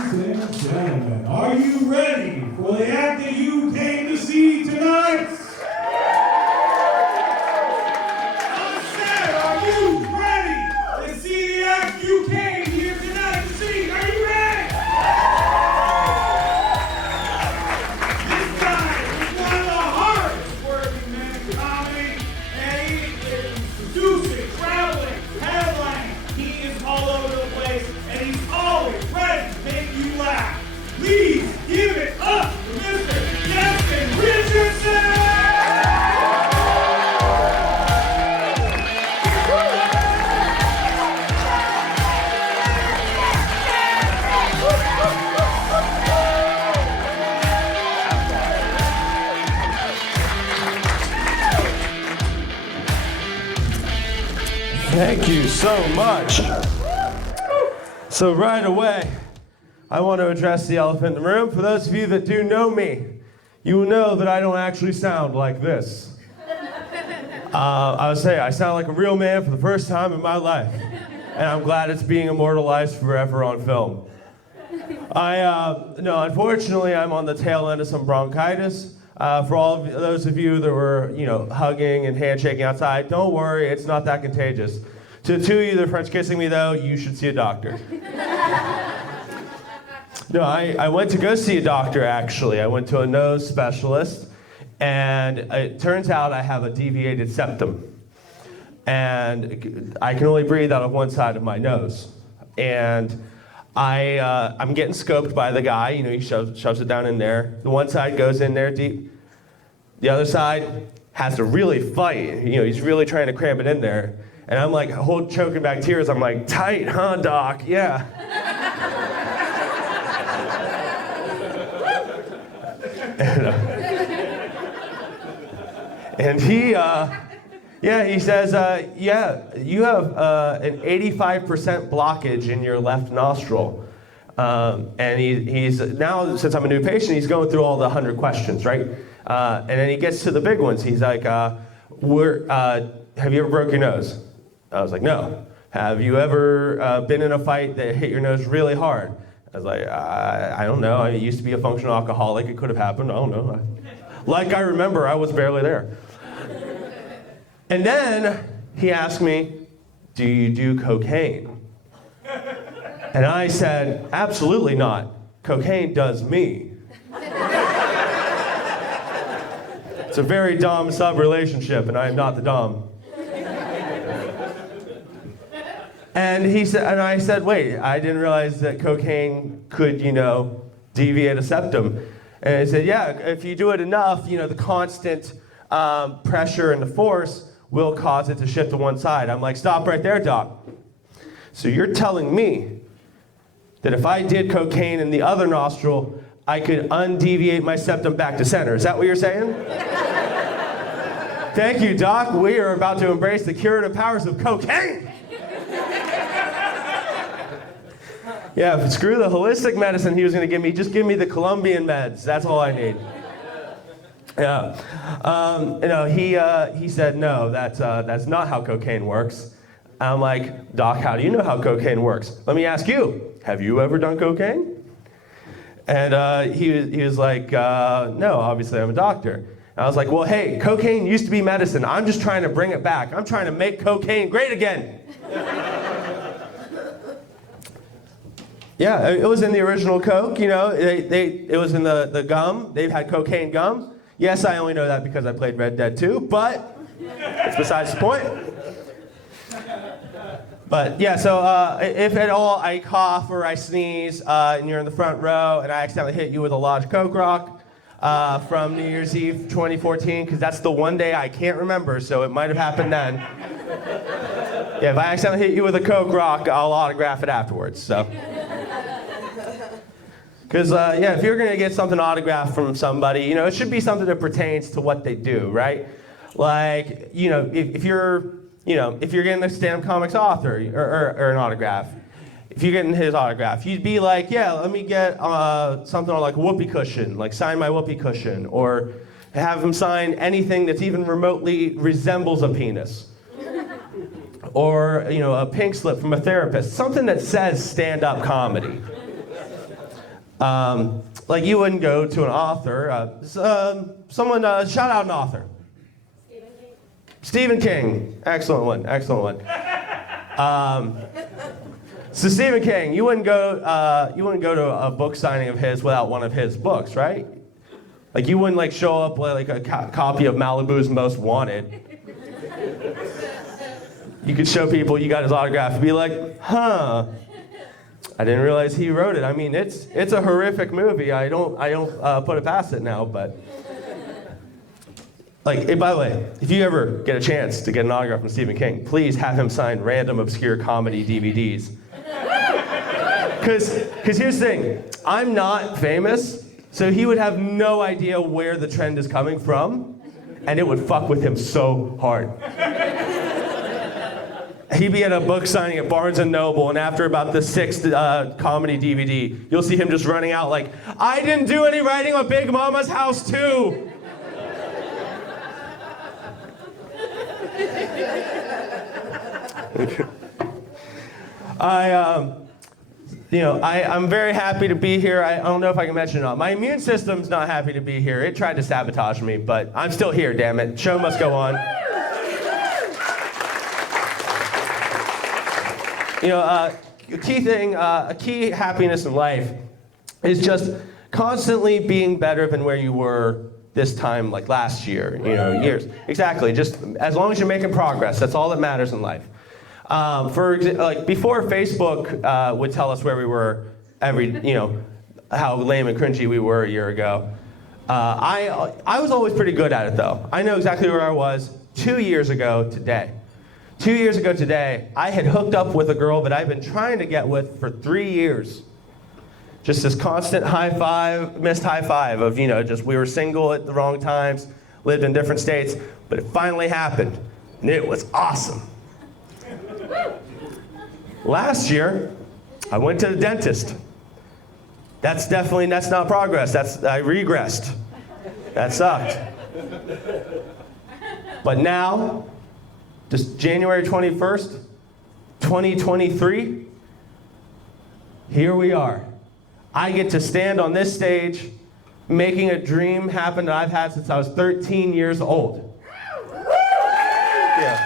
Ladies and gentlemen, are you ready for the act that you came to see tonight? I said, are you ready to see the act you came here tonight to see? Are you ready? This guy is one of the hardest working men in comedy, and he is producing, traveling, headlining. He is all over the place, and he's always ready to make you laugh. Please give it up to Mr. Destin Richardson! Thank you so much. So right away, I want to address the elephant in the room. For those of you that do know me, you will know that I don't actually sound like this. I would say I sound like a real man for the first time in my life, and I'm glad it's being immortalized forever on film. No, unfortunately, I'm on the tail end of some bronchitis. For all of those of you that were, hugging and handshaking outside, don't worry, it's not that contagious. To the two of you that are French kissing me, though, you should see a doctor. No, I went to go see a doctor, actually. I went to a nose specialist, and it turns out I have a deviated septum. And I can only breathe out of one side of my nose. And I'm getting scoped by the guy. He shoves it down in there. The one side goes in there deep. The other side has to really fight. He's really trying to cram it in there. And I'm like, choking back tears. I'm like, tight, huh, doc? Yeah. And he says, you have an 85% blockage in your left nostril. And he's now, since I'm a new patient, he's going through all the 100 questions, right? And then he gets to the big ones. He's like, have you ever broke your nose? I was like, no. Have you ever been in a fight that hit your nose really hard? I was like, I don't know. I used to be a functional alcoholic. It could have happened. I don't know. Like I remember, I was barely there. And then he asked me, do you do cocaine? And I said, absolutely not. Cocaine does me. It's a very dom-sub relationship, and I am not the dom. And I said, wait, I didn't realize that cocaine could, deviate a septum. And he said, yeah, if you do it enough, the constant pressure and the force will cause it to shift to one side. I'm like, stop right there, doc. So you're telling me that if I did cocaine in the other nostril, I could undeviate my septum back to center. Is that what you're saying? Thank you, doc. We are about to embrace the curative powers of cocaine. Yeah, screw the holistic medicine he was going to give me. Just give me the Colombian meds. That's all I need. Yeah. He said, no, that's not how cocaine works. I'm like, doc, how do you know how cocaine works? Let me ask you, have you ever done cocaine? And he was like, no, obviously I'm a doctor. And I was like, well, hey, cocaine used to be medicine. I'm just trying to bring it back. I'm trying to make cocaine great again. Yeah, it was in the original Coke, it was in the gum. They've had cocaine gum. Yes, I only know that because I played Red Dead 2, but it's besides the point. But yeah, so if at all I cough or I sneeze and you're in the front row and I accidentally hit you with a large Coke rock from New Year's Eve 2014, because that's the one day I can't remember, so it might have happened then. Yeah, if I accidentally hit you with a Coke rock, I'll autograph it afterwards, so. Because, if you're going to get something autographed from somebody, it should be something that pertains to what they do, right? Like, if you're getting a stand-up comics author or an autograph, if you're getting his autograph, you'd be like, yeah, let me get something on like a whoopee cushion, like sign my whoopee cushion, or have him sign anything that's even remotely resembles a penis. Or, a pink slip from a therapist, something that says stand-up comedy. Like you wouldn't go to an author. Someone shout out an author. Stephen King. Excellent one. Excellent one. So Stephen King, you wouldn't go to a book signing of his without one of his books, right? Like you wouldn't like show up with like a copy of Malibu's Most Wanted. You could show people you got his autograph and be like, huh, I didn't realize he wrote it. I mean, it's a horrific movie. I don't put it past it now, but like, hey, by the way, if you ever get a chance to get an autograph from Stephen King, please have him sign random obscure comedy DVDs. Because here's the thing, I'm not famous, so he would have no idea where the trend is coming from, and it would fuck with him so hard. He'd be at a book signing at Barnes & Noble, and after about the sixth comedy DVD, you'll see him just running out like, I didn't do any writing on Big Mama's House 2. I'm very happy to be here. I don't know if I can mention it or not. My immune system's not happy to be here. It tried to sabotage me, but I'm still here, damn it. Show must go on. A key happiness in life is just constantly being better than where you were this time, like last year, years. Exactly, just as long as you're making progress, that's all that matters in life. Before Facebook would tell us where we were how lame and cringy we were a year ago, I was always pretty good at it though. I know exactly where I was 2 years ago today. 2 years ago today, I had hooked up with a girl that I've been trying to get with for 3 years. Just this constant missed high five of, just we were single at the wrong times, lived in different states, but it finally happened, and it was awesome. Last year, I went to the dentist. That's not progress, I regressed. That sucked. But now, just January 21st, 2023, here we are. I get to stand on this stage making a dream happen that I've had since I was 13 years old. Yeah.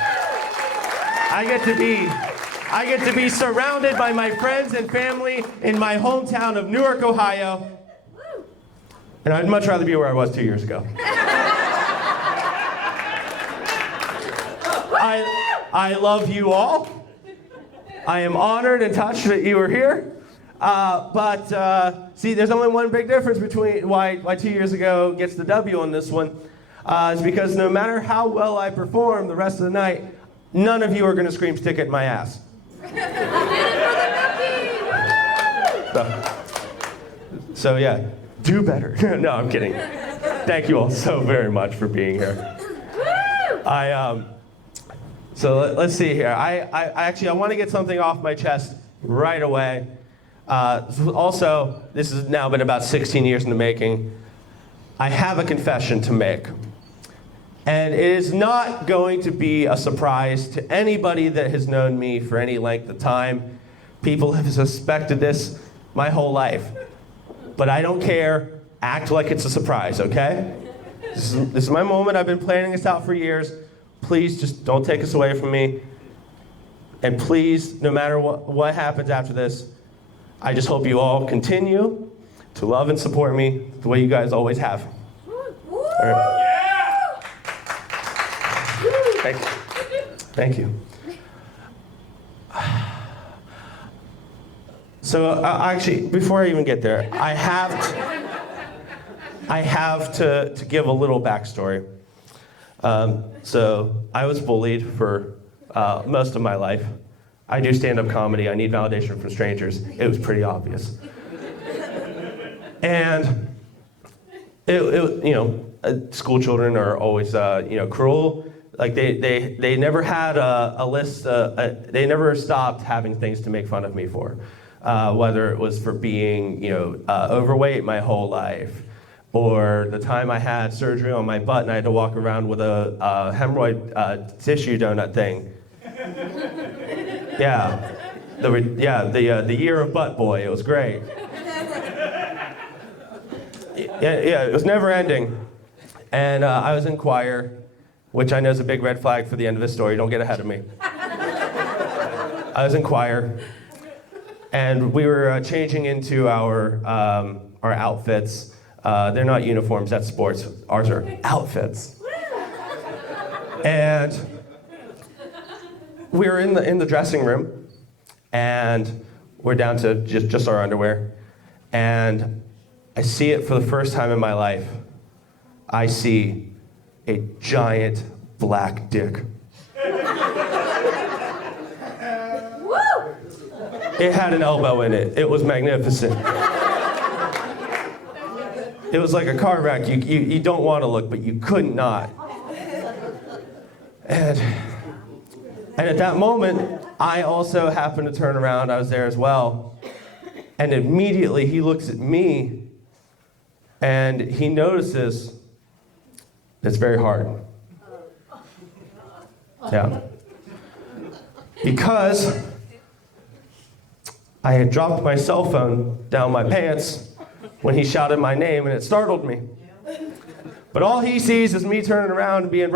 I get to be surrounded by my friends and family in my hometown of Newark, Ohio. And I'd much rather be where I was 2 years ago. I love you all. I am honored and touched that you are here. See, there's only one big difference between why 2 years ago gets the W on this one. Is because no matter how well I perform the rest of the night, none of you are going to scream stick it in my ass. So yeah, do better. No, I'm kidding. Thank you all so very much for being here. So let's see here. I want to get something off my chest right away. Also, this has now been about 16 years in the making. I have a confession to make. And it is not going to be a surprise to anybody that has known me for any length of time. People have suspected this my whole life. But I don't care. Act like it's a surprise, okay? This is my moment. I've been planning this out for years. Please just don't take this away from me. And please, no matter what happens after this, I just hope you all continue to love and support me the way you guys always have. All right. Thank you. Thank you. So actually, before I even get there, I have to give a little backstory. So I was bullied for most of my life. I do stand-up comedy. I need validation from strangers. It was pretty obvious. And school children are always cruel. Like they never had a list. They never stopped having things to make fun of me for, whether it was for being overweight my whole life, or the time I had surgery on my butt and I had to walk around with a hemorrhoid tissue donut thing. Yeah, the year of butt boy. It was great. Yeah, it was never ending. And I was in choir, which I know is a big red flag for the end of this story. Don't get ahead of me. I was in choir, and we were changing into our outfits. They're not uniforms, that's sports. Ours are outfits. And we were in the dressing room, and we're down to just our underwear. And I see it for the first time in my life. I see a giant black dick. It had an elbow in it. It was magnificent. It was like a car wreck. You don't want to look, but you couldn't not. And at that moment, I also happened to turn around. I was there as well. And immediately he looks at me and he notices it's very hard. Yeah. Because I had dropped my cell phone down my pants when he shouted my name, and it startled me. But all he sees is me turning around and being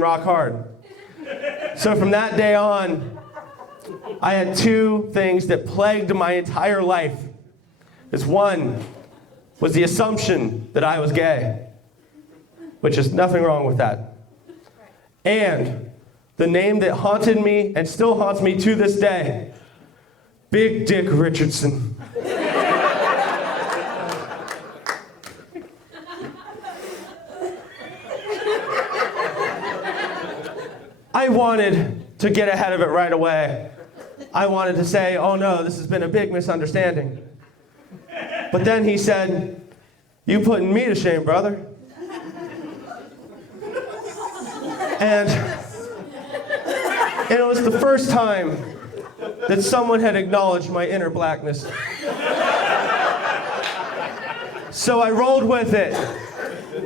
rock hard. So from that day on, I had two things that plagued my entire life. This one was the assumption that I was gay, which is nothing wrong with that. And the name that haunted me and still haunts me to this day, Big Dick Richardson. I wanted to get ahead of it right away. I wanted to say, oh no, this has been a big misunderstanding. But then he said, you putting me to shame, brother. And it was the first time that someone had acknowledged my inner blackness. So I rolled with it,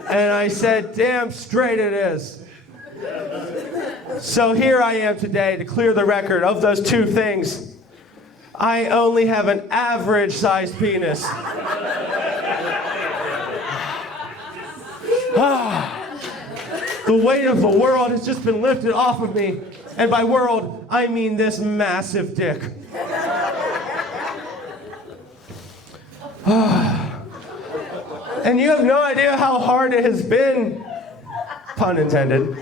and I said, damn straight it is. So here I am today to clear the record of those two things. I only have an average-sized penis. The weight of the world has just been lifted off of me. And by world, I mean this massive dick. And you have no idea how hard it has been, pun intended.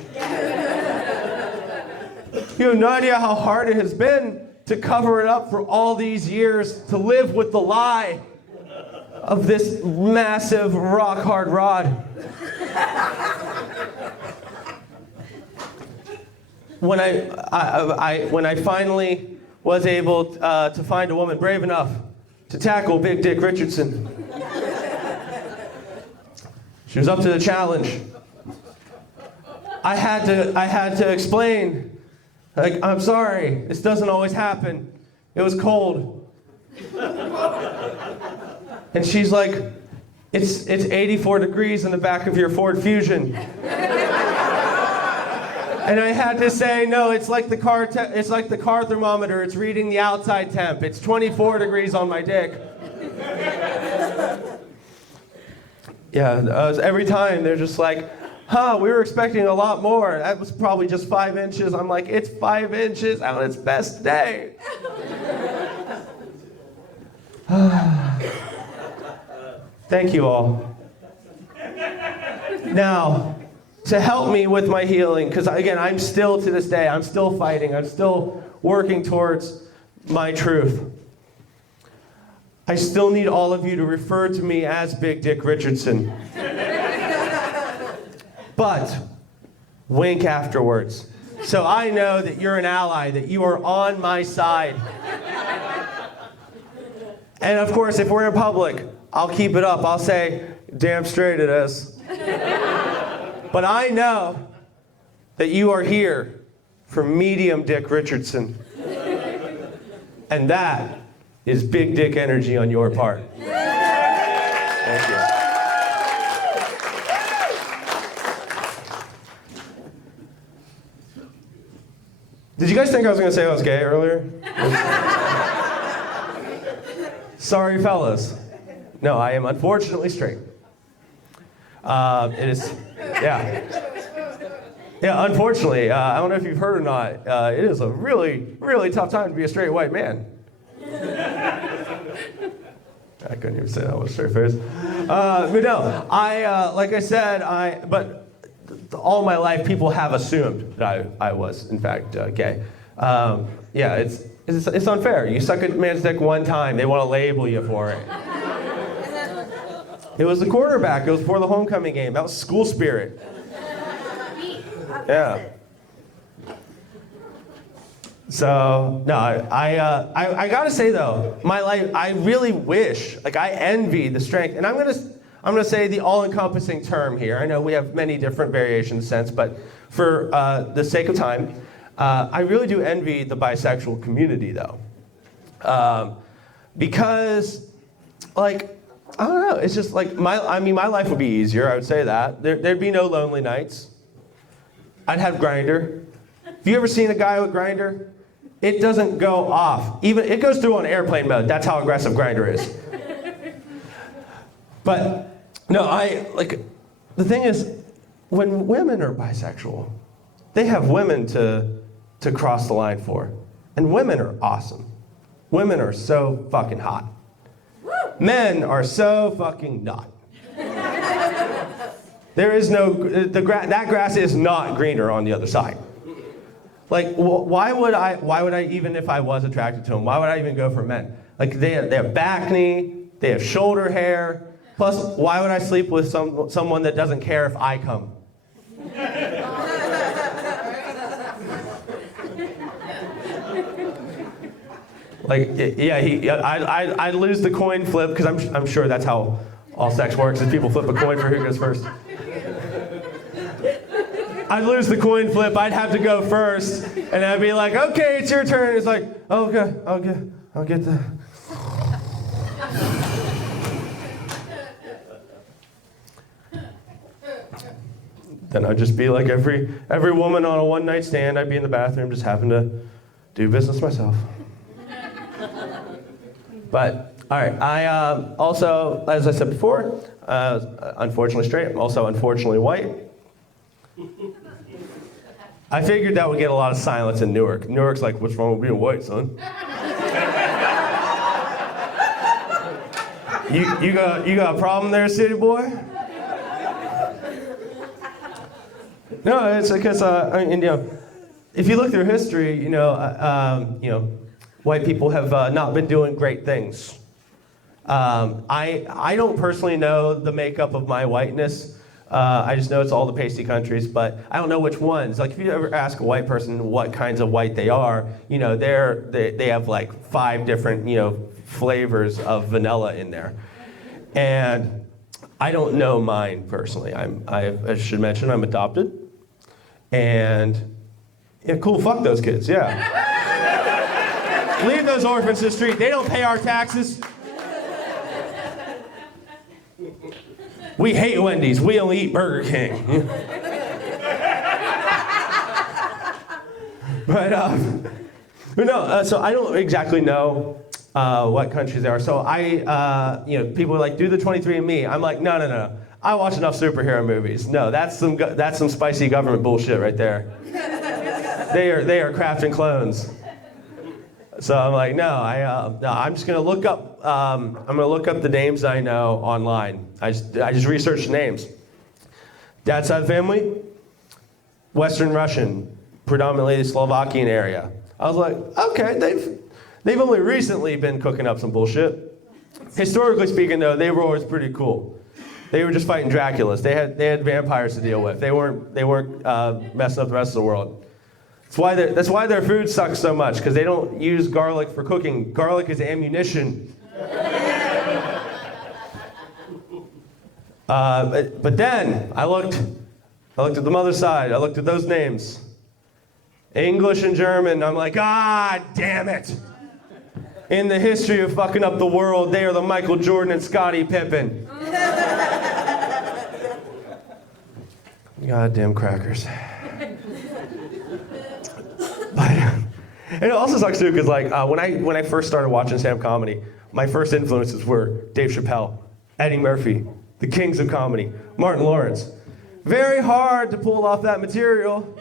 You have no idea how hard it has been to cover it up for all these years, to live with the lie of this massive rock hard rod. When I finally was able to find a woman brave enough to tackle Big Dick Richardson, she was up to the challenge. I had to explain, like, I'm sorry, this doesn't always happen. It was cold. And she's like, it's 84 degrees in the back of your Ford Fusion. And I had to say, no, it's like the car thermometer. It's reading the outside temp. It's 24 degrees on my dick. Yeah, every time they're just like, we were expecting a lot more. That was probably just 5 inches. I'm like, it's 5 inches on its best day. Thank you all. Now, to help me with my healing, because again, I'm still to this day, I'm still fighting, I'm still working towards my truth. I still need all of you to refer to me as Big Dick Richardson. But wink afterwards. So I know that you're an ally, that you are on my side. And of course, if we're in public, I'll keep it up. I'll say, damn straight it is. But I know that you are here for medium Dick Richardson. And that is big dick energy on your part. Thank you. Did you guys think I was going to say I was gay earlier? Sorry, fellas. No, I am unfortunately straight. It is, yeah. Yeah, unfortunately, I don't know if you've heard or not, it is a really, really tough time to be a straight white man. I couldn't even say that with a straight face. But no, like I said, but all my life people have assumed that I was, in fact, gay. Yeah, it's unfair. You suck a man's dick one time, they want to label you for it. It was the quarterback, it was before the homecoming game, that was school spirit. Yeah. So no, I gotta say though, my life, I really wish, like I envy the strength, and I'm gonna say the all-encompassing term here. I know we have many different variations sense, but for the sake of time, I really do envy the bisexual community though, because like I don't know, it's just like my life would be easier. I would say that there'd be no lonely nights. I'd have Grindr. Have you ever seen a guy with Grindr? It doesn't go off. Even it goes through on airplane mode. That's how aggressive Grindr is. But no, the thing is, when women are bisexual, they have women to cross the line for. And women are awesome. Women are so fucking hot. Men are so fucking not. There is no, that grass is not greener on the other side. Like, why would I, even if I was attracted to them, why would I even go for men? Like, they have back knee, they have shoulder hair, plus, why would I sleep with someone that doesn't care if I come? Like, yeah, I'd lose the coin flip, because I'm sure that's how all sex works, is people flip a coin for who goes first. I'd lose the coin flip, I'd have to go first, and I'd be like, okay, it's your turn. It's like, oh, okay, I'll get the... Then I'd just be like every woman on a one-night stand, I'd be in the bathroom just having to do business myself. But, all right, I also, as I said before, unfortunately straight, I'm also unfortunately white. I figured that would get a lot of silence in Newark. Newark's like, what's wrong with being white, son? You got a problem there, city boy? No, it's because if you look through history, white people have not been doing great things. I don't personally know the makeup of my whiteness. I just know it's all the pasty countries, but I don't know which ones. Like if you ever ask a white person what kinds of white they are, they have like 5 different flavors of vanilla in there, and I don't know mine personally. I should mention I'm adopted, and yeah, cool. Fuck those kids. Yeah, leave those orphans to the street. They don't pay our taxes. We hate Wendy's. We only eat Burger King. But no. So I don't exactly know what countries they are. So people are like, do the 23andMe. I'm like, no. I watch enough superhero movies. No, that's some spicy government bullshit right there. They are crafting clones. So I'm like, no, I'm just gonna look up. I'm gonna look up the names I know online. I just researched names. Dad's side family, Western Russian, predominantly the Slovakian area. I was like, okay, they've only recently been cooking up some bullshit. Historically speaking, though, they were always pretty cool. They were just fighting Draculas. They had vampires to deal with. They weren't messing up the rest of the world. That's why their food sucks so much, because they don't use garlic for cooking. Garlic is ammunition. But then I looked at the mother's side. I looked at those names, English and German. I'm like, God damn it! In the history of fucking up the world, they are the Michael Jordan and Scottie Pippen. Goddamn crackers. And it also sucks too, because like when I first started watching stand-up comedy, my first influences were Dave Chappelle, Eddie Murphy, the kings of comedy, Martin Lawrence. Very hard to pull off that material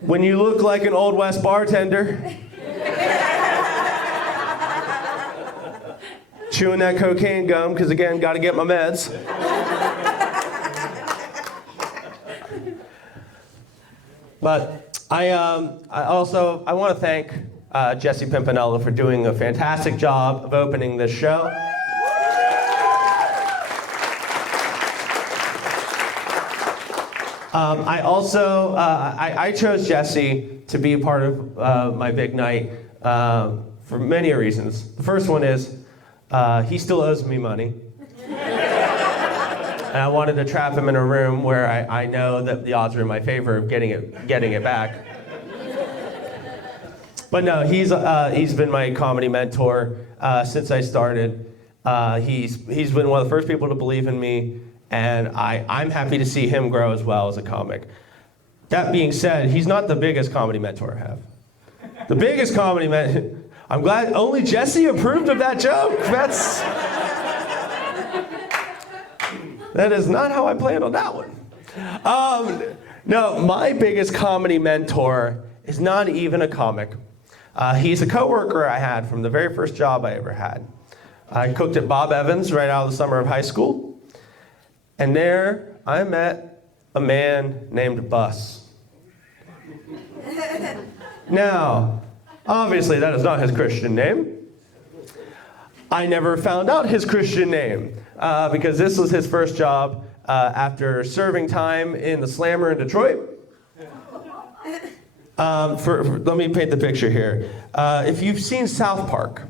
when you look like an Old West bartender. Chewing that cocaine gum, because again, got to get my meds. But I want to thank Jesse Pimpinella for doing a fantastic job of opening this show. I chose Jesse to be a part of my big night for many reasons. The first one is he still owes me money. And I wanted to trap him in a room where I know that the odds are in my favor of getting it back. But no, he's been my comedy mentor since I started. He's been one of the first people to believe in me, and I'm happy to see him grow as well as a comic. That being said, he's not the biggest comedy mentor I have. The biggest comedy mentor. I'm glad only Jesse approved of that joke. That is not how I planned on that one. No, my biggest comedy mentor is not even a comic. He's a coworker I had from the very first job I ever had. I cooked at Bob Evans right out of the summer of high school. And there I met a man named Bus. Now, obviously that is not his Christian name. I never found out his Christian name because this was his first job after serving time in the Slammer in Detroit. Let me paint the picture here. If you've seen South Park,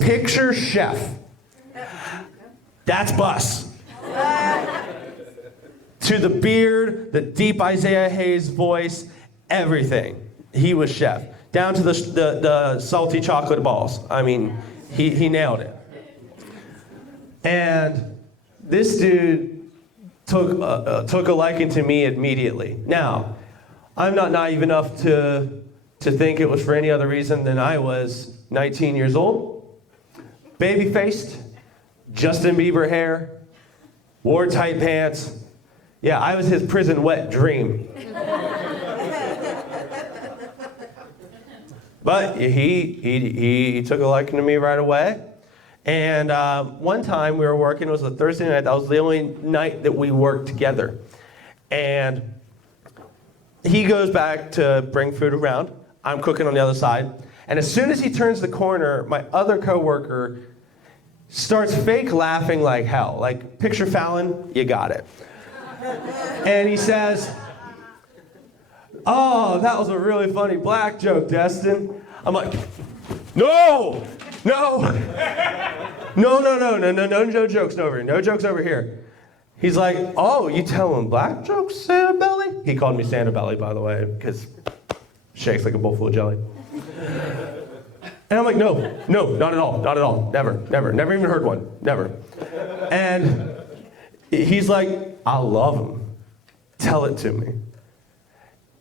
picture Chef. That's Bus. To the beard, the deep Isaiah Hayes voice, everything. He was Chef. Down to the salty chocolate balls. I mean, he nailed it. And this dude took a liking to me immediately. Now, I'm not naive enough to think it was for any other reason than I was 19 years old, baby-faced, Justin Bieber hair, wore tight pants. Yeah, I was his prison wet dream. But he took a liking to me right away. And one time we were working, it was a Thursday night, that was the only night that we worked together. And he goes back to bring food around. I'm cooking on the other side. And as soon as he turns the corner, my other coworker starts fake laughing like hell. Like, picture Fallon, you got it. And he says, "Oh, that was a really funny black joke, Destin." I'm like, no jokes over here. No jokes over here. He's like, "Oh, you telling black jokes, Santa Belly?" He called me Santa Belly, by the way, because shakes like a bowl full of jelly. And I'm like, no, not at all, never even heard one, never. And he's like, "I love him. Tell it to me."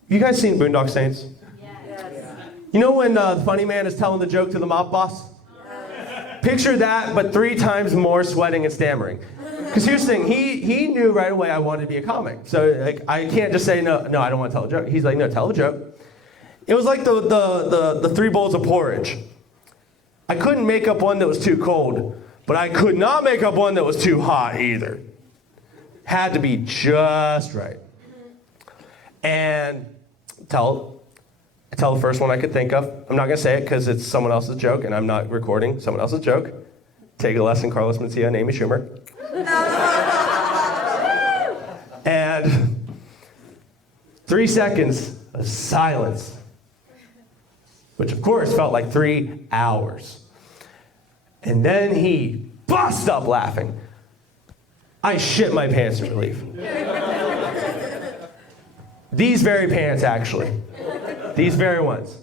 You guys seen Boondock Saints? Yes. You know when the funny man is telling the joke to the mob boss? Yes. Picture that, but 3 times more sweating and stammering. Because here's the thing, he knew right away I wanted to be a comic. So like, I can't just say, no, I don't want to tell a joke. He's like, "No, tell a joke." It was like the 3 bowls of porridge. I couldn't make up one that was too cold, but I could not make up one that was too hot either. Had to be just right. And tell the first one I could think of. I'm not going to say it because it's someone else's joke and I'm not recording someone else's joke. Take a lesson, Carlos Mencia and Amy Schumer. And 3 seconds of silence, which of course felt like 3 hours. And then he bust up laughing. I shit my pants in relief. These very pants, actually. These very ones.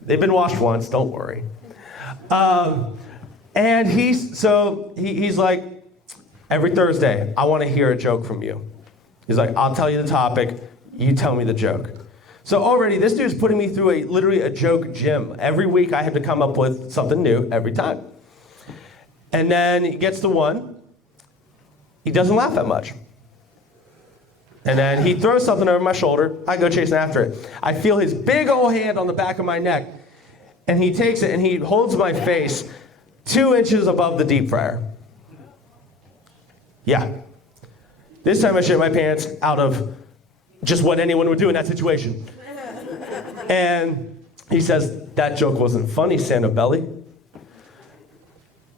They've been washed once, don't worry. And he's like, "Every Thursday, I want to hear a joke from you." He's like, "I'll tell you the topic, you tell me the joke." So already, this dude's putting me through literally a joke gym. Every week, I have to come up with something new every time. And then he gets to 1. He doesn't laugh that much. And then he throws something over my shoulder. I go chasing after it. I feel his big old hand on the back of my neck. And he takes it and he holds my face 2 inches above the deep fryer. Yeah. This time I shit my pants out of just what anyone would do in that situation. And he says, "That joke wasn't funny, Santa Belly."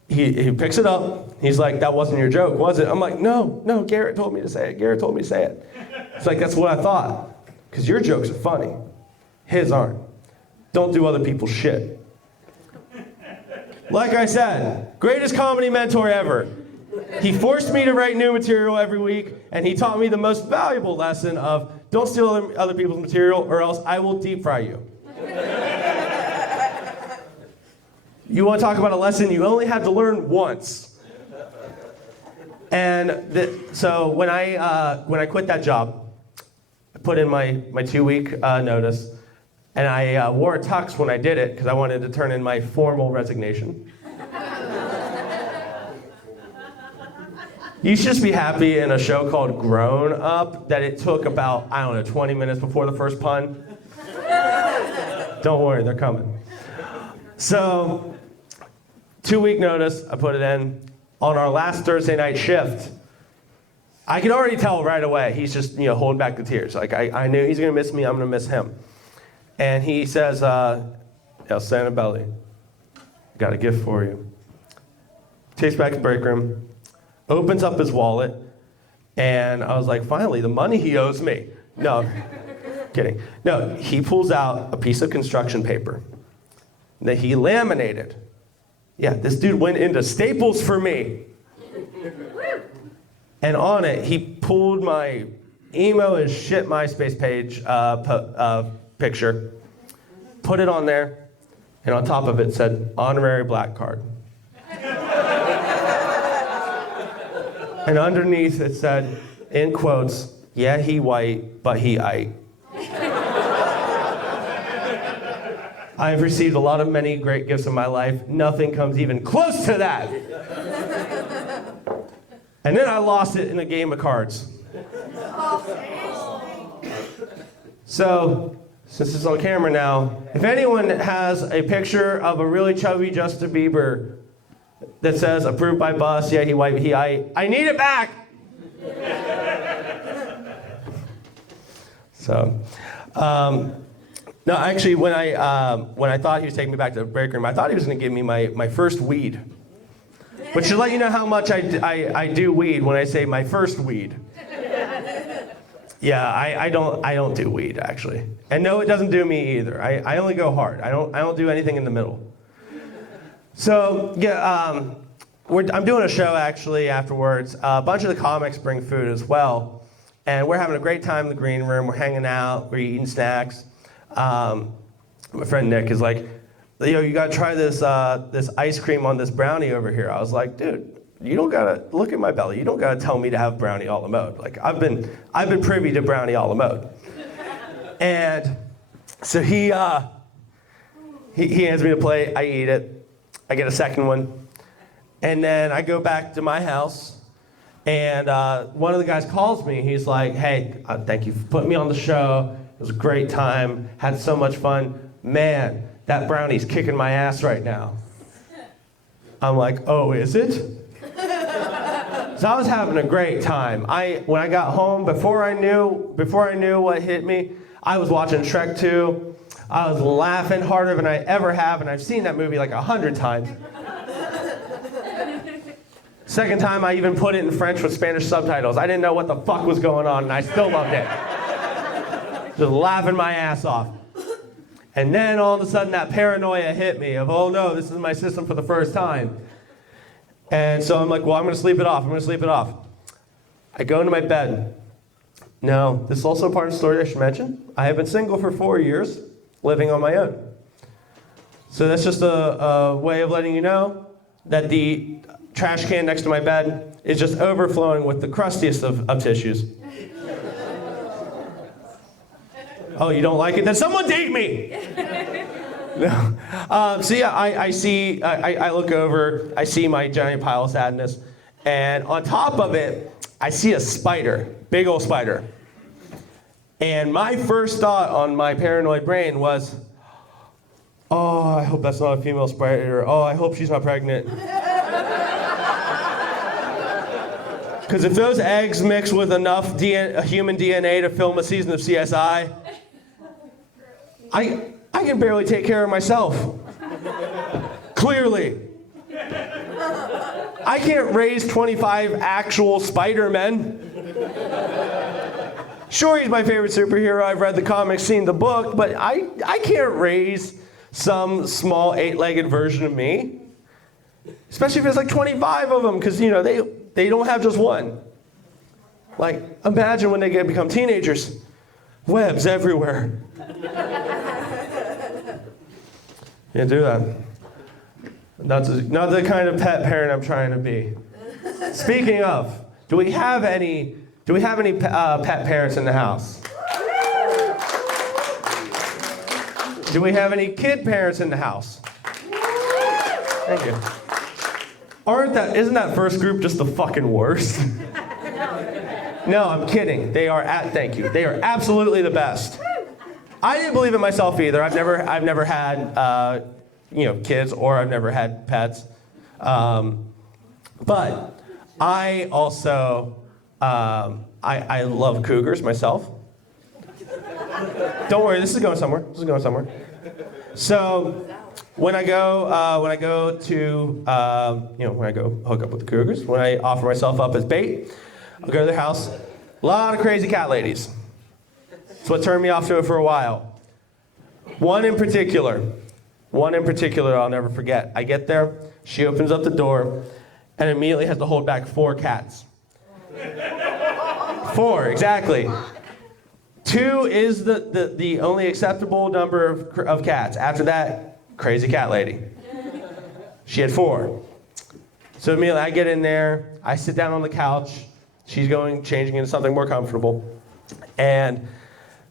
He picks it up. He's like, "That wasn't your joke, was it?" I'm like, No, Garrett told me to say it. Garrett told me to say it. It's like, "That's what I thought. Because your jokes are funny. His aren't. Don't do other people's shit." Like I said, greatest comedy mentor ever. He forced me to write new material every week, and he taught me the most valuable lesson of don't steal other people's material or else I will deep fry you. You want to talk about a lesson you only had to learn once. And so when I quit that job, I put in my 2-week notice, and I wore a tux when I did it because I wanted to turn in my formal resignation. You should just be happy in a show called Groan that it took about, 20 minutes before the first pun. Don't worry, they're coming. So, 2-week notice, I put it in. On our last Thursday night shift, I could already tell right away, he's just holding back the tears. Like, I knew he's gonna miss me, I'm gonna miss him. And he says, Santa Belly, got a gift for you. Takes back to the break room, opens up his wallet, and I was like, finally, the money he owes me. No, kidding. No, he pulls out a piece of construction paper that he laminated. Yeah, this dude went into Staples for me. And on it, he pulled my emo as shit MySpace page picture, put it on there, and on top of it said, honorary black card. And underneath it said, in quotes, yeah, he white, but he aight. I've received a lot of many great gifts in my life. Nothing comes even close to that. And then I lost it in a game of cards. So, since it's on camera now, if anyone has a picture of a really chubby Justin Bieber that says, approved by bus, yeah, he white, he aight, I need it back! So, no, actually, when I thought he was taking me back to the break room, I thought he was going to give me my first weed. Which should let you know how much I do weed when I say my first weed. Yeah, I don't do weed, actually. And no, it doesn't do me either. I only go hard. I don't do anything in the middle. So, yeah, I'm doing a show, actually, afterwards. A bunch of the comics bring food as well. And we're having a great time in the green room. We're hanging out. We're eating snacks. My friend Nick is like, you gotta try this ice cream on this brownie over here. I was like, dude, you don't gotta look at my belly. You don't gotta tell me to have brownie a la mode. Like I've been privy to brownie a la mode. And so he hands me the plate. I eat it. I get a second one, and then I go back to my house. And one of the guys calls me. He's like, hey, thank you for putting me on the show. It was a great time. Had so much fun. Man, that brownie's kicking my ass right now. I'm like, oh, is it? So I was having a great time. When I got home, before I knew what hit me, I was watching Shrek 2. I was laughing harder than I ever have, and I've seen that movie like 100 times. Second time, I even put it in French with Spanish subtitles. I didn't know what the fuck was going on, and I still loved it. Just laughing my ass off. And then all of a sudden, that paranoia hit me of, oh no, this is my system for the first time. And so I'm like, well, I'm gonna sleep it off. I go into my bed. Now, this is also part of the story I should mention. I have been single for 4 years, living on my own. So that's just a way of letting you know that the trash can next to my bed is just overflowing with the crustiest of tissues. Oh, you don't like it? Then someone date me! No. So yeah, I look over, I see my giant pile of sadness, and on top of it, I see a spider, big old spider. And my first thought on my paranoid brain was, oh, I hope that's not a female spider. Oh, I hope she's not pregnant. Because if those eggs mix with enough human DNA to film a season of CSI, I can barely take care of myself. Clearly. I can't raise 25 actual Spider-Men. Sure, he's my favorite superhero. I've read the comics, seen the book, but I can't raise some small 8-legged version of me. Especially if there's like 25 of them, because, you know, they don't have just one. Like, imagine when they become teenagers. Webs everywhere. Can't do that. Not the kind of pet parent I'm trying to be. Speaking of, do we have any pet parents in the house? Do we have any kid parents in the house? Thank you. Isn't that first group just the fucking worst? No, I'm kidding. Thank you. They are absolutely the best. I didn't believe it myself either. I've never had kids, or I've never had pets. But I also I love cougars myself. Don't worry, this is going somewhere. So when I go hook up with the cougars, when I offer myself up as bait, I'll go to their house. A lot of crazy cat ladies. That's what turned me off to it for a while. One in particular I'll never forget. I get there, she opens up the door, and immediately has to hold back 4 cats. 4, exactly. 2 is the only acceptable number of cats. After that, crazy cat lady. She had 4. So immediately I get in there, I sit down on the couch, she's changing into something more comfortable, and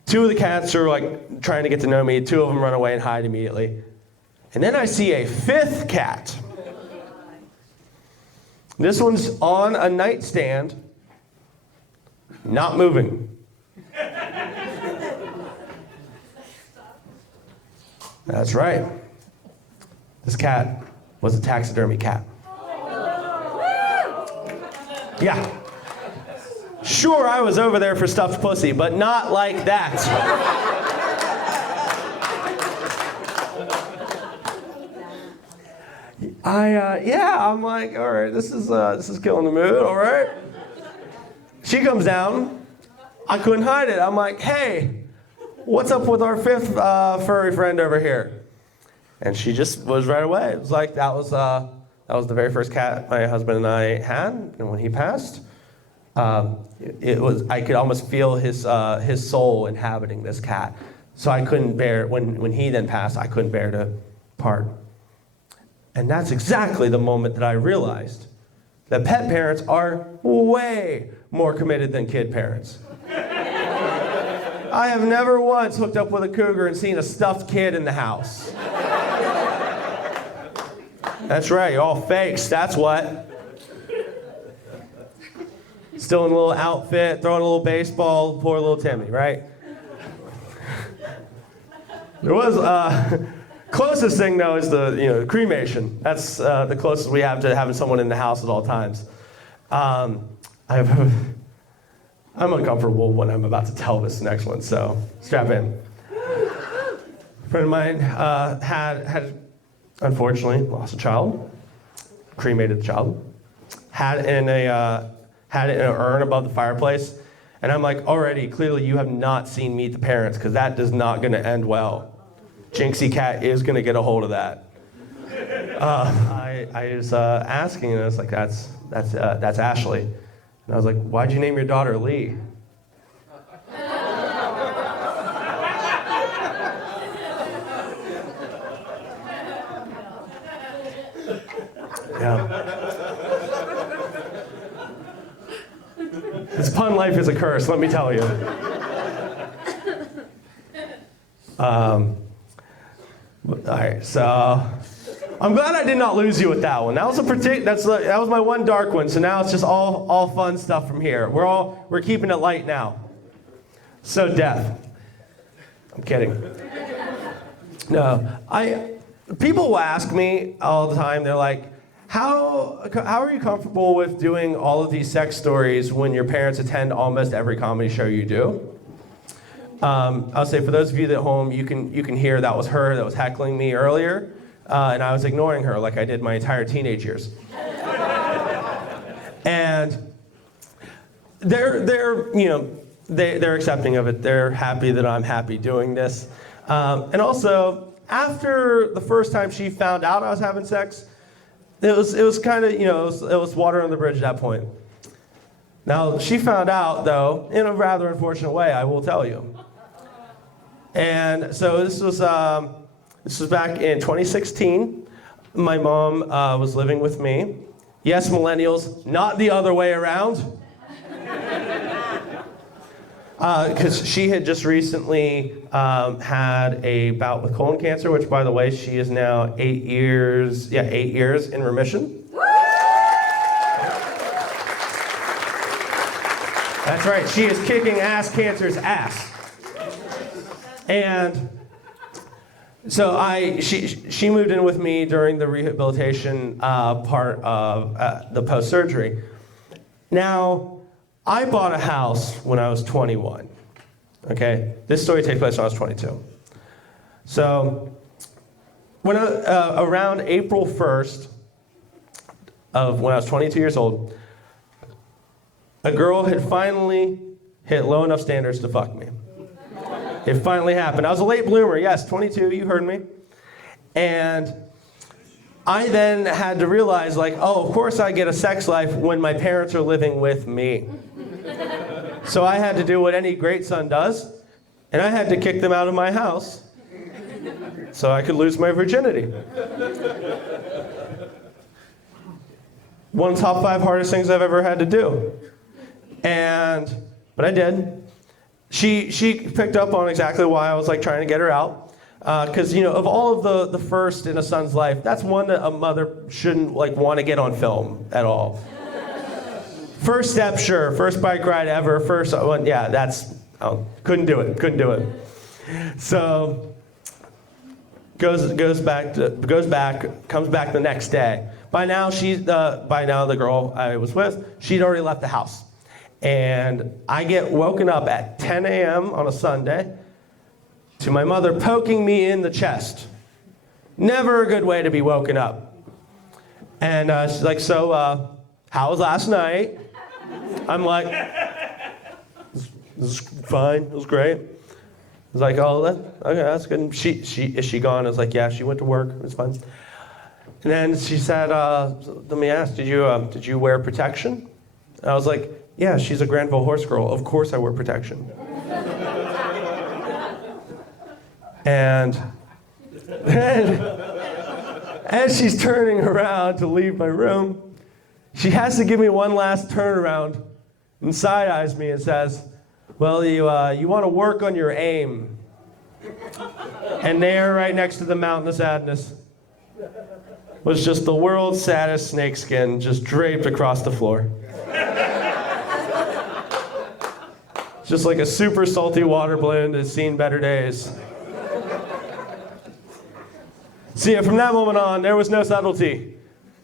2 of the cats are like trying to get to know me. 2 of them run away and hide immediately. And then I see a 5th cat. This one's on a nightstand, not moving. That's right. This cat was a taxidermy cat. Yeah. Sure, I was over there for stuffed pussy, but not like that. I'm like, all right, this is killing the mood, all right. She comes down. I couldn't hide it. I'm like, hey, what's up with our 5th furry friend over here? And she just was right away. It was like that was the very first cat my husband and I had, and when he passed, I could almost feel his soul inhabiting this cat. So I couldn't bear when he then passed. I couldn't bear to part. And that's exactly the moment that I realized that pet parents are way more committed than kid parents. I have never once hooked up with a cougar and seen a stuffed kid in the house. That's right, you're all fakes, that's what. Still in a little outfit, throwing a little baseball, poor little Timmy, right? There was, closest thing though is the cremation. That's the closest we have to having someone in the house at all times. I'm uncomfortable when I'm about to tell this next one, so strap in. A friend of mine had unfortunately lost a child, cremated the child, had it in an urn above the fireplace, and I'm like, already, clearly you have not seen Meet the Parents, because that is not going to end well. Jinxie Cat is going to get a hold of that. I was asking, and I was like, that's Ashley. And I was like, why'd you name your daughter Lee? Yeah. This pun life is a curse, let me tell you. All right, so I'm glad I did not lose you with that one. That was that was my one dark one. So now it's just all fun stuff from here. We're keeping it light now. So death. I'm kidding. No, people will ask me all the time. They're like, how are you comfortable with doing all of these sex stories when your parents attend almost every comedy show you do? I'll say for those of you at home, you can hear that was her that was heckling me earlier, and I was ignoring her like I did my entire teenage years. And they're accepting of it. They're happy that I'm happy doing this. And also, after the first time she found out I was having sex, it was kind of, it was water on the bridge at that point. Now, she found out, though, in a rather unfortunate way, I will tell you. And so this was back in 2016. My mom was living with me. Yes, millennials, not the other way around. Because she had just recently had a bout with colon cancer, which, by the way, she is now 8 years in remission. That's right, she is kicking ass cancer's ass. And so she moved in with me during the rehabilitation part of the post-surgery. Now, I bought a house when I was 21, okay? This story takes place when I was 22. So, when around April 1st of when I was 22 years old, a girl had finally hit low enough standards to fuck me. It finally happened. I was a late bloomer, yes, 22, you heard me. And I then had to realize, of course I get a sex life when my parents are living with me. So I had to do what any great son does, and I had to kick them out of my house so I could lose my virginity. One of the top 5 hardest things I've ever had to do. But I did. She picked up on exactly why I was trying to get her out. Because, of all of the first in a son's life, that's one that a mother shouldn't want to get on film at all. First step, sure. First bike ride ever. First one, yeah, couldn't do it. So, comes back, comes back the next day. By now the girl I was with, she'd already left the house. And I get woken up at 10 a.m. on a Sunday to my mother poking me in the chest. Never a good way to be woken up. And she's like, so, how was last night? I'm like, this is fine, it was great. I was like, okay, that's good. Is she gone? I was like, yeah, she went to work, it was fun. And then she said, let me ask, did you wear protection? And I was like, yeah, she's a Granville horse girl, of course I wear protection. And as she's turning around to leave my room, she has to give me one last turnaround and side-eyes me and says, well, you want to work on your aim. And there, right next to the mountain of sadness, was just the world's saddest snakeskin just draped across the floor. Just like a super salty water balloon that's seen better days. So yeah, from that moment on, there was no subtlety.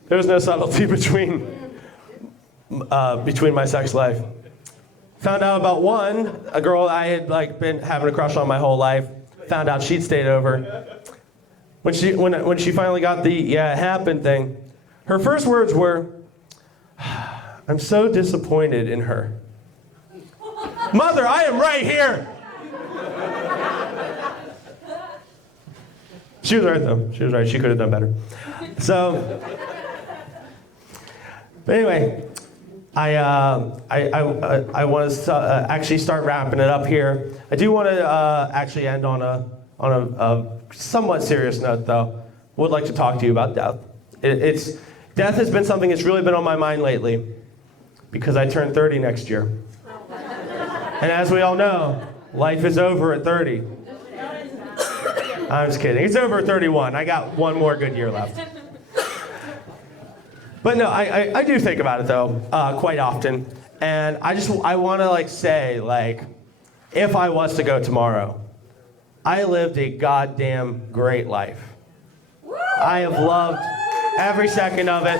There was no subtlety between my sex life. Found out about a girl I had been having a crush on my whole life. Found out she'd stayed over. When she finally got the yeah, it happened thing, her first words were, I'm so disappointed in her. Mother, I am right here. She was right though. She was right. She could have done better. So, but anyway, I want to actually start wrapping it up here. I do want to actually end on a somewhat serious note, though. Would like to talk to you about death. Death has been something that's really been on my mind lately because I turn 30 next year. And as we all know, life is over at 30. I'm just kidding. It's over 31. I got one more good year left. But no, I do think about it though, quite often. And I want to say, if I was to go tomorrow, I lived a goddamn great life. I have loved every second of it.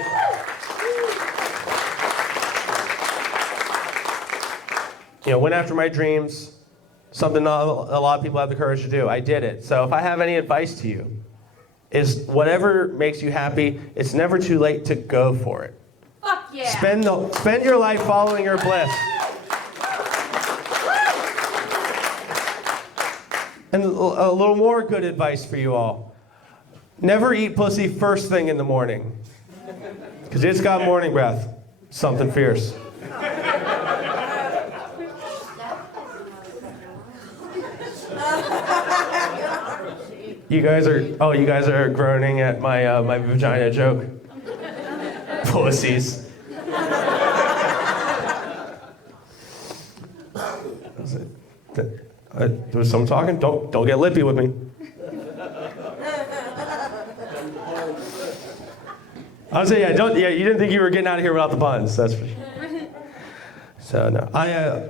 Went after my dreams, something not a lot of people have the courage to do. I did it. So if I have any advice to you, is whatever makes you happy, it's never too late to go for it. Fuck yeah. Spend your life following your bliss. And a little more good advice for you all. Never eat pussy first thing in the morning. Because it's got morning breath. Something fierce. You guys are groaning at my my vagina joke. Pussies. Was someone talking? Don't get lippy with me. I was saying, you didn't think you were getting out of here without the puns, that's for sure. So no, I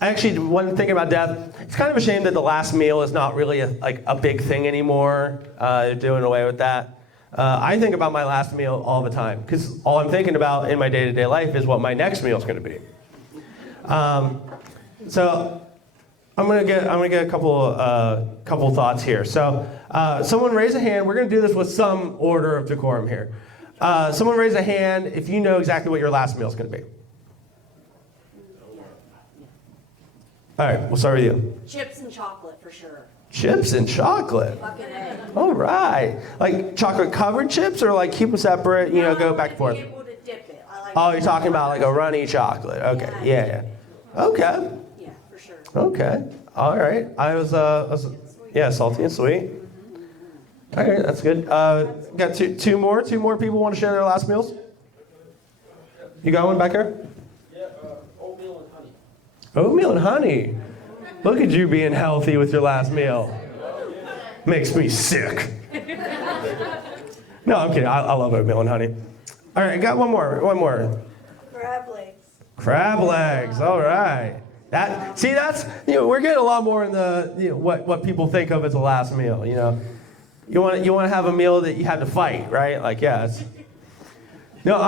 actually, one thing about death, it's kind of a shame that the last meal is not really a big thing anymore. They're doing away with that. I think about my last meal all the time because all I'm thinking about in my day-to-day life is what my next meal is going to be. So I'm gonna get a couple thoughts here. So someone raise a hand. We're gonna do this with some order of decorum here. Someone raise a hand if you know exactly what your last meal is gonna be. All right, we'll start with you. Chips and chocolate for sure. Chips and chocolate. Fucking A. All right. Like chocolate covered chips or like keep them separate, go back and forth? Be able to dip it. I like Oh, you're talking about like a runny chocolate. Okay, yeah. Okay. Yeah, for sure. Okay. All right. I was salty and sweet. All right, that's good. Got two more people want to share their last meals? You got one back here? Oatmeal and honey. Oatmeal and honey. Look at you being healthy with your last meal. Makes me sick. No, I'm kidding. I love oatmeal and honey. All right, got one more. Crab legs. Crab legs. All right. That's we're getting a lot more in the what people think of as a last meal. You want to have a meal that you had to fight, right? No,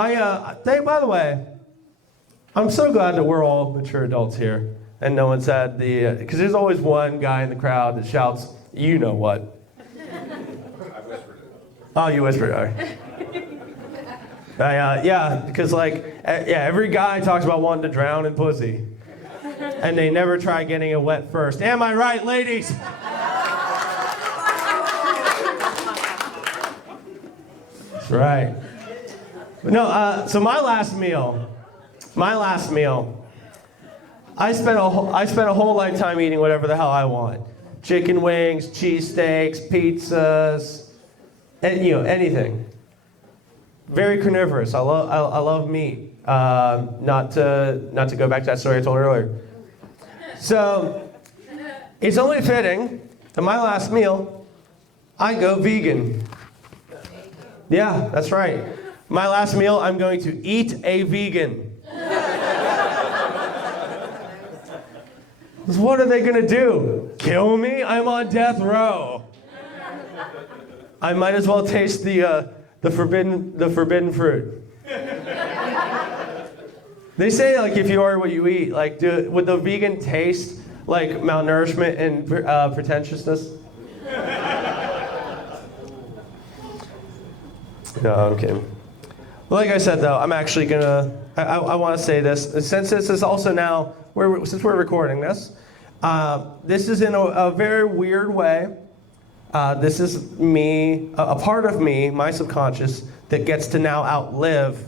hey, by the way, I'm so glad that we're all mature adults here, and no one said because there's always one guy in the crowd that shouts, "You know what?" I whispered it. Oh, you whispered. All right. Because every guy talks about wanting to drown in pussy, and they never try getting it wet first. Am I right, ladies? That's right. No, so my last meal, I spent a whole lifetime eating whatever the hell I want. Chicken wings, cheesesteaks, pizzas, and anything. Very carnivorous. I love meat. Not to go back to that story I told earlier. So it's only fitting that my last meal, I go vegan. Yeah, that's right. My last meal, I'm going to eat a vegan. What are they gonna do? Kill me? I'm on death row. I might as well taste the forbidden fruit. They say if you are what you eat, would the vegan taste like malnourishment and pretentiousness? No, I'm kidding. Well, like I said though, I'm actually gonna. I want to say this since this is also now since we're recording this. This is in a very weird way. This is me, a part of me, my subconscious, that gets to now outlive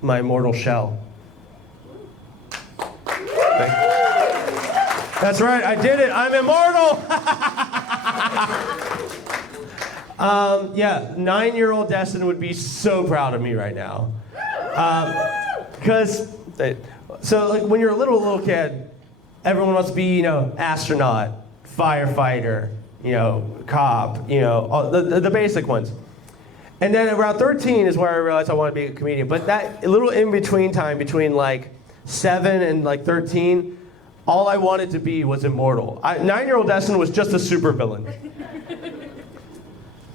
my mortal shell. That's right, I did it. I'm immortal. 9-year-old Destin would be so proud of me right now. Because, when you're a little kid, everyone wants to be, astronaut, firefighter, cop, all the basic ones. And then around 13 is where I realized I wanted to be a comedian. But that little in-between time between like 7 and like 13, all I wanted to be was immortal. 9-year-old Destin was just a supervillain.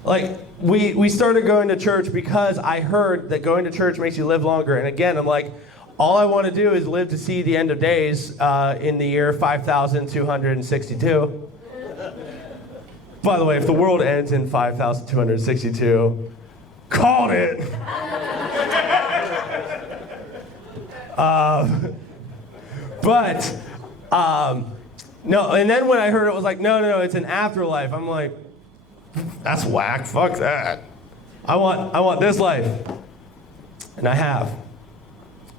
Like, we started going to church because I heard that going to church makes you live longer. And again, I'm like, all I want to do is live to see the end of days in the year 5,262. By the way, if the world ends in 5,262, called it! No, and then when I heard it was like, no, it's an afterlife. I'm like, that's whack, fuck that. I want this life. And I have.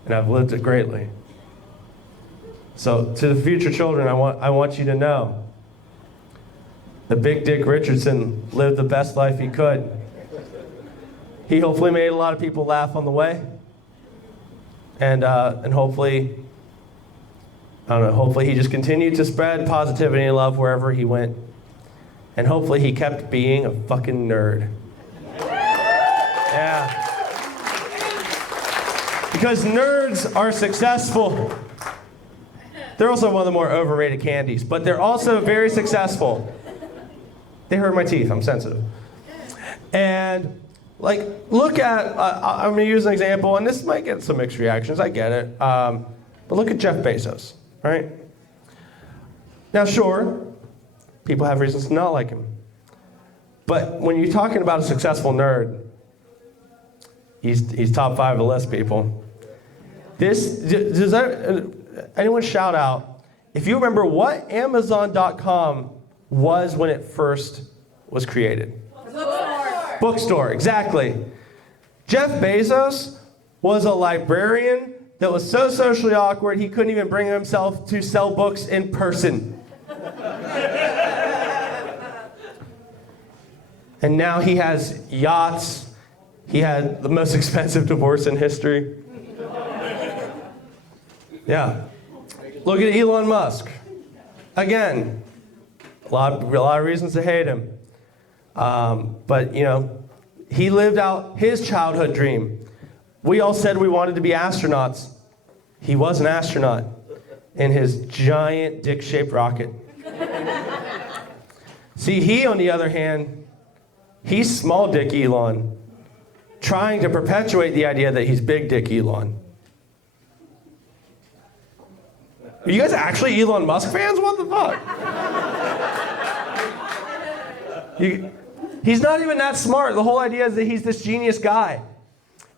And I've lived it greatly. So to the future children, I want you to know that Big Dick Richardson lived the best life he could. He hopefully made a lot of people laugh on the way. And hopefully, I don't know, hopefully he just continued to spread positivity and love wherever he went. And hopefully he kept being a fucking nerd. Yeah. Because nerds are successful. They're also one of the more overrated candies, but they're also very successful. They hurt my teeth, I'm sensitive. And like, look at, I'm gonna use an example, and this might get some mixed reactions, I get it. But look at Jeff Bezos, right? Now sure, people have reasons to not like him. But when you're talking about a successful nerd, he's top 5 of the list, people. Does anyone shout out, if you remember what Amazon.com was when it first was created? Bookstore, exactly. Jeff Bezos was a librarian that was so socially awkward he couldn't even bring himself to sell books in person. And now he has yachts. He had the most expensive divorce in history. Yeah. Look at Elon Musk. Again, a lot of reasons to hate him. But, he lived out his childhood dream. We all said we wanted to be astronauts. He was an astronaut in his giant dick-shaped rocket. See, he, on the other hand, he's small dick Elon, trying to perpetuate the idea that he's big dick Elon. Are you guys actually Elon Musk fans? What the fuck? He's not even that smart. The whole idea is that he's this genius guy.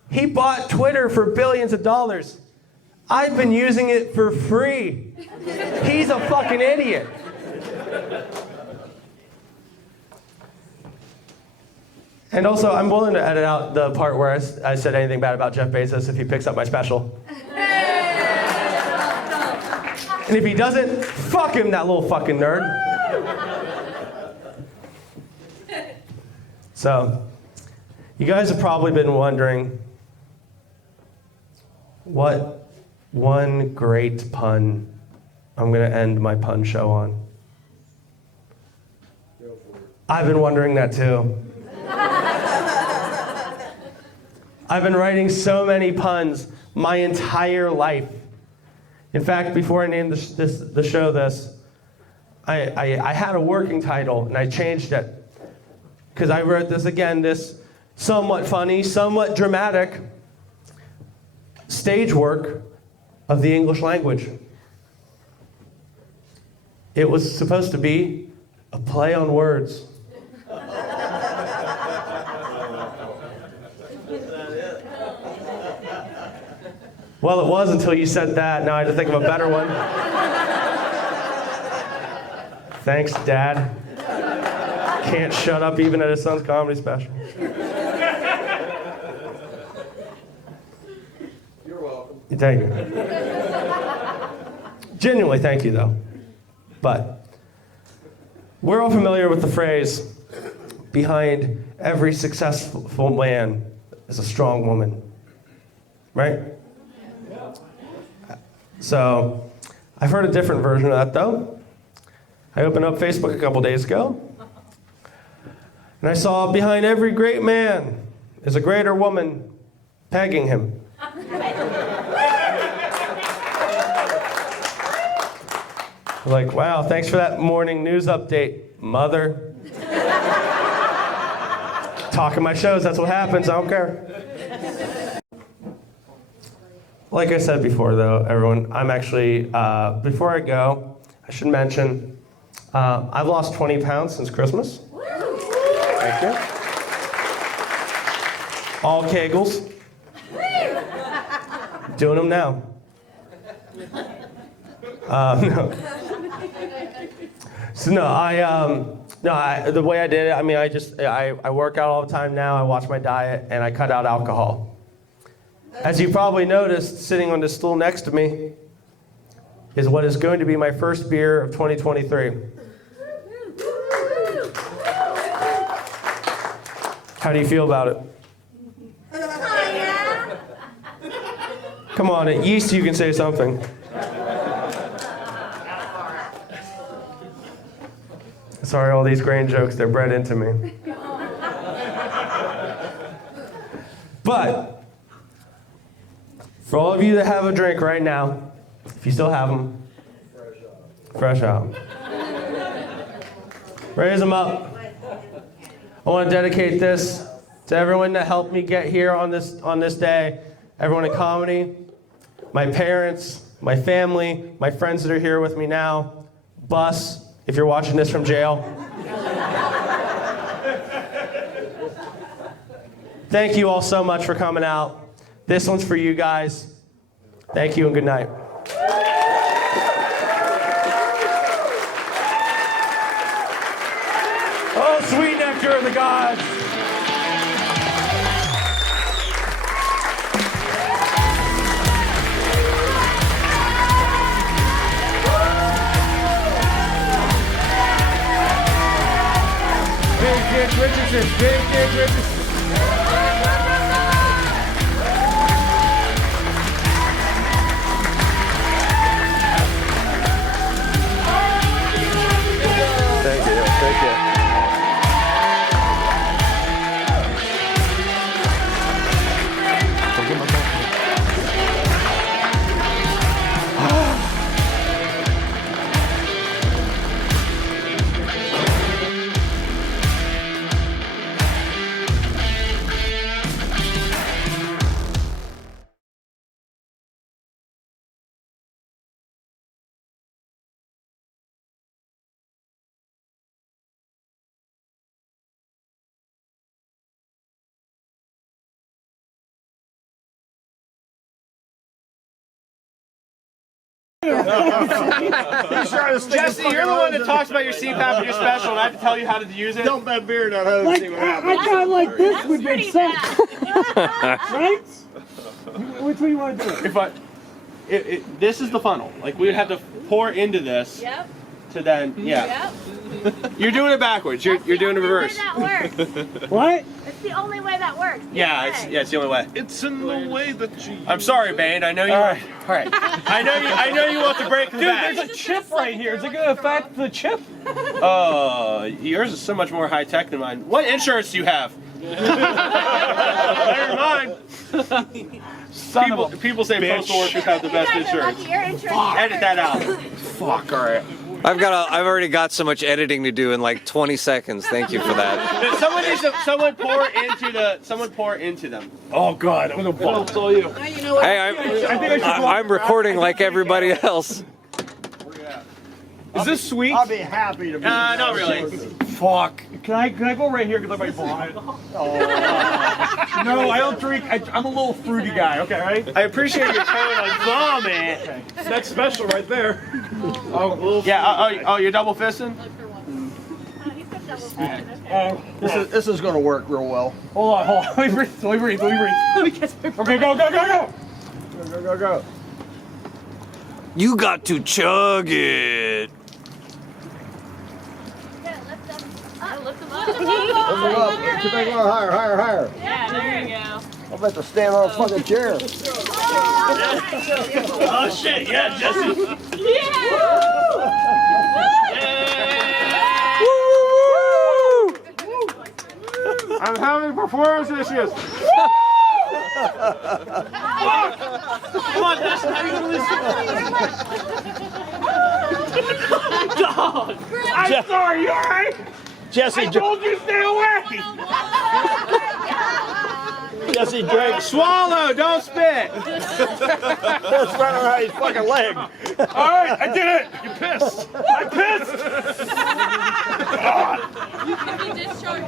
He bought Twitter for billions of dollars. I've been using it for free. He's a fucking idiot. And also, I'm willing to edit out the part where I said anything bad about Jeff Bezos if he picks up my special. And if he doesn't, fuck him, that little fucking nerd. So, you guys have probably been wondering what one great pun I'm going to end my pun show on. I've been wondering that too. I've been writing so many puns my entire life. In fact, before I named the show this, I had a working title and I changed it. Because I wrote this somewhat funny, somewhat dramatic stage work of the English language. It was supposed to be a play on words. Well, it was until you said that. Now I had to think of a better one. Thanks, Dad. Can't shut up even at his son's comedy special. You're welcome. Thank you. Genuinely, thank you, though. But we're all familiar with the phrase, behind every successful man is a strong woman. Right? So, I've heard a different version of that, though. I opened up Facebook a couple days ago, And I saw behind every great man is a greater woman pegging him. Like, wow, thanks for that morning news update, mother. Talking my shows, that's what happens, I don't care. Like I said before, though, everyone, I'm actually, before I go, I should mention, I've lost 20 pounds since Christmas. Thank you. All Kegels. Doing them now. No. So no, the way I did it, I mean, I work out all the time now, I watch my diet, and I cut out alcohol. As you probably noticed, sitting on the stool next to me is what is going to be my first beer of 2023. How do you feel about it? Come on, at yeast you can say something. Sorry, all these grain jokes, they're bred into me. But, for all of you that have a drink right now, if you still have them, fresh out. Raise them up. I want to dedicate this to everyone that helped me get here on this day, everyone in comedy, my parents, my family, my friends that are here with me now, Bus, if you're watching this from jail. Thank you all so much for coming out. This one's for you guys. Thank you and good night. Oh, sweet nectar of the gods. Big Dick Richardson, Big Dick Richardson. Thank you, thank you. Jesse, you're the one that talks about your CPAP and your special, and I have to tell you how to use it. Dump that beer in that hose. Like, I got like this would make sense. Right? Which way you want to do it? If this is the funnel. Like, we would have to pour into this. Yep. To then, yeah. Yep. You're doing it backwards. You're doing it reverse. That works. What? It's the only way that works. Yeah, it's the only way. It's in the way that you. I'm sorry, Bane. I know you. All right. I know you want the break from Dude, back. there's a chip right here. Is it going to affect the chip? Yours is so much more high tech than mine. What insurance do you have? Better than mine. People say postal workers have the best insurance. Your insurance. Edit that out. Fuck, alright. I've already got so much editing to do in like 20 seconds. Thank you for that. Someone pour into them. Oh, God. I'm going to bump. It's all you. Hey, I'm recording like everybody else. Is this sweet? I'll be happy to be. Not really. Fuck. Can I go right here because I might vomit? Oh. No, I don't drink. I'm a little fruity guy. Okay, right? I appreciate your tone on vomit. Okay. Next special right there. Yeah. You're double fisting. This is gonna work real well. Hold on. Let me breathe. Okay, go. Go. You got to chug it. Lift them up. Lift it up. Keep it going higher. Yeah, there you go. I'm about to stand on a fucking chair. Oh shit! Yeah, Jesse. Yeah. I'm having performance issues. Come on, Destin, how are you gonna listen? Dog. I'm sorry, you alright? Jesse, I told you stay away. Jesse, drink. Swallow, don't spit. That's running around his fucking leg. Alright, I did it. You pissed. I pissed. You can be discharged.